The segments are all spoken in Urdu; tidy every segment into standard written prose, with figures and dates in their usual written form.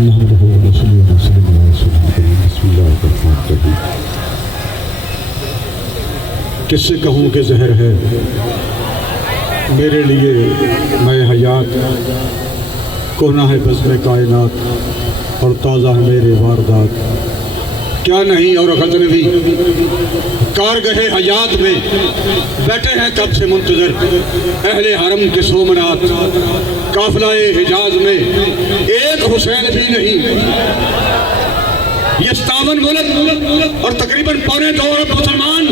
نحمده ونصلي على سيدنا رسول اللہ بسم اللہ الرحمن الرحیم۔ کس سے کہوں کہ زہر ہے میرے لیے میں حیات، کونا ہے بزم کائنات اور تازہ ہے میرے واردات۔ کیا نہیں اور غزنوی کارگہ حیات میں بیٹھے ہیں کب سے منتظر اہل حرم کے سومنات۔ قافلہ حجاز میں ایک حسین بھی نہیں، یہ 57 ملک اور تقریباً پونے 2 ارب مسلمان۔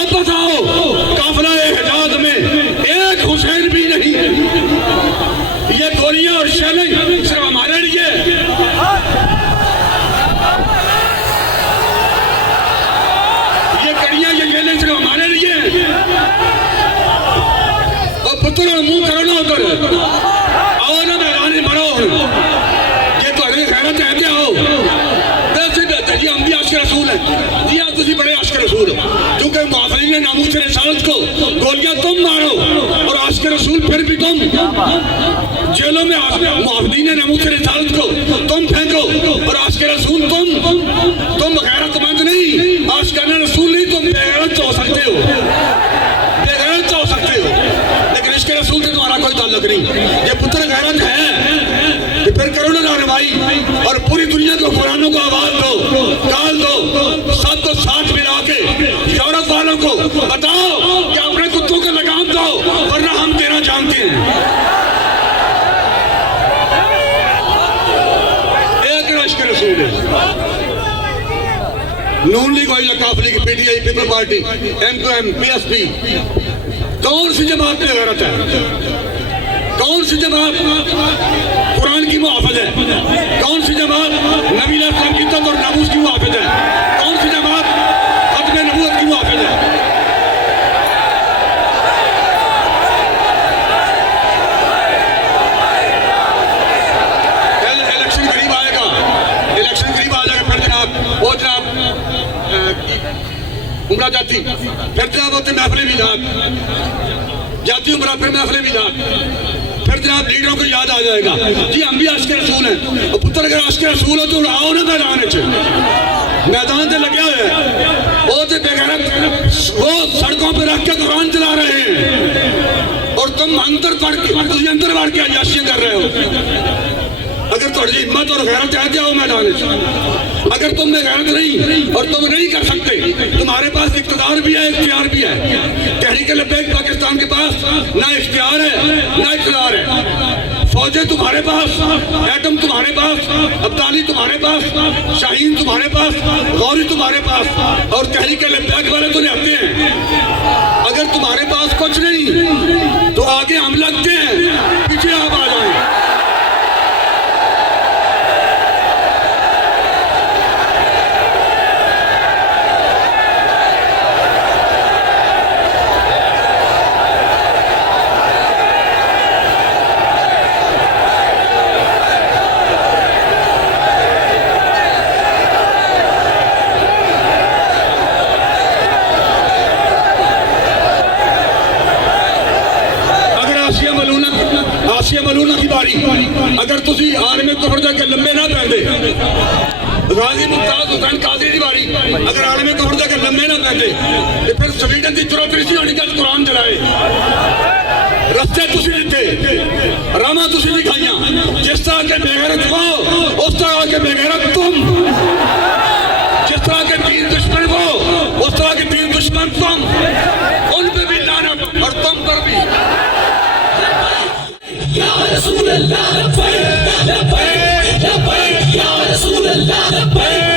اب بتاؤ قافلہ حجاز میں ایک حسین بھی نہیں، یہ گولیاں اور شیلنگ صرف ہمارے لیے، صرف ہمارے لیے۔ اور پتر اور منہ کرو نا ادھر آؤ نا میدان مرو، یہ تو اگلی خیرت ہے کہ آؤ ویسے بہتر جی ہم بھی عاشق رسول ہیں جی، آپ تسی بڑے عاشق رسول ہو، کیونکہ محافظین ناموس رسالت کو گولیاں تم مارو اور عاشق رسول پھر بھی تم جیلوں میں محافظین ناموس رسالت کو تم پھینکو اور عاشق رسول تم غیرت مند نہیں، عاشقان رسول نہیں، تم بے غیرت تو ہو سکتے ہو، بے غیرت تو ہو سکتے ہو، لیکن عشق رسول سے تمہارا کوئی تعلق نہیں۔ یہ پتر غیرت ہے کہ پھر کرو نا رہنمائی اور پوری دنیا کو قرآنوں کو آواز دو، کال دو، سب کو ساتھ ملا کے یورپ والوں کو بتاؤ کہ اپنے کتوں کا لگام دو ورنہ ہم تیرا جانتے ہیں۔ ایک عشق رسول ہے، نون لیگ آئی قافلے کی P T I, people party, M Q M, P S P, کون سی جماعت میں غیرت ہے؟ کون سی جماعت قرآن کی محافظ ہے؟ کون سی جماعت نبی علیہ السلام کی عزت اور ناموس کی محافظ ہے؟ کون سی جماعت ختم نبوت کی محافظ ہے؟ الیکشن قریب آئے گا، الیکشن قریب آ جائے گا، پھر جناب وہ جناب عمرہ جاتی، پھر جناب ہوتے محفلیں بھی جاتی عمرہ، پھر محفلیں بھی پھر جناب لیڈروں کو یاد آ جائے گا جی ہم بھی عاشق رسول ہیں۔ اور پتر اگر عاشق رسول ہو تو آؤ نا میدان چ، میدان سے لگے ہوئے ہیں وہ تو بے غیرت، وہ سڑکوں پہ رکھ کے قرآن چلا رہے ہیں اور تم اندر بڑھ کے عیاشیاں کر رہے ہو۔ اگر تھوڑی ہمت اور غیرت ہے آؤ میدان چ، اگر تم میں غیرت نہیں اور تم نہیں کر سکتے، تمہارے پاس اقتدار بھی ہے، اختیار بھی ہے۔ تحریک لبیک پاکستان کے پاس نہ اختیار ہے نہ اقتدار ہے، فوجیں تمہارے پاس، ایٹم تمہارے پاس، ابدالی تمہارے پاس، شاہین تمہارے پاس، غوری تمہارے پاس، اور تحریک لبیک والے تو لگتے ہیں۔ اگر تمہارے پاس کچھ نہیں تو آگے ہم لگتے ہیں، پیچھے آپ آ جائیں۔ آسیہ ملونہ کی باری، اگر تسی عالم کفر جا کے لمبے نہ پہن دے، غازی ممتاز حسین قاضی دی باری، اگر عالم کفر جا کے لمبے نہ پہن دے تو پھر سویڈن دی 34 ہونی کا قرآن چلائے۔ رستے تسی دیتے، راما تسی دکھائیاں، جس طرح کے بے غیرت وہ اس طرح کے بے غیرت تم، جس طرح کے دین دشمن وہ اس طرح کے دین دشمن تم، ان پہ بھی لعنت اور تم پر بھی۔ یا رسول اللہ لبیک لبیک لبیک، یا رسول اللہ لبیک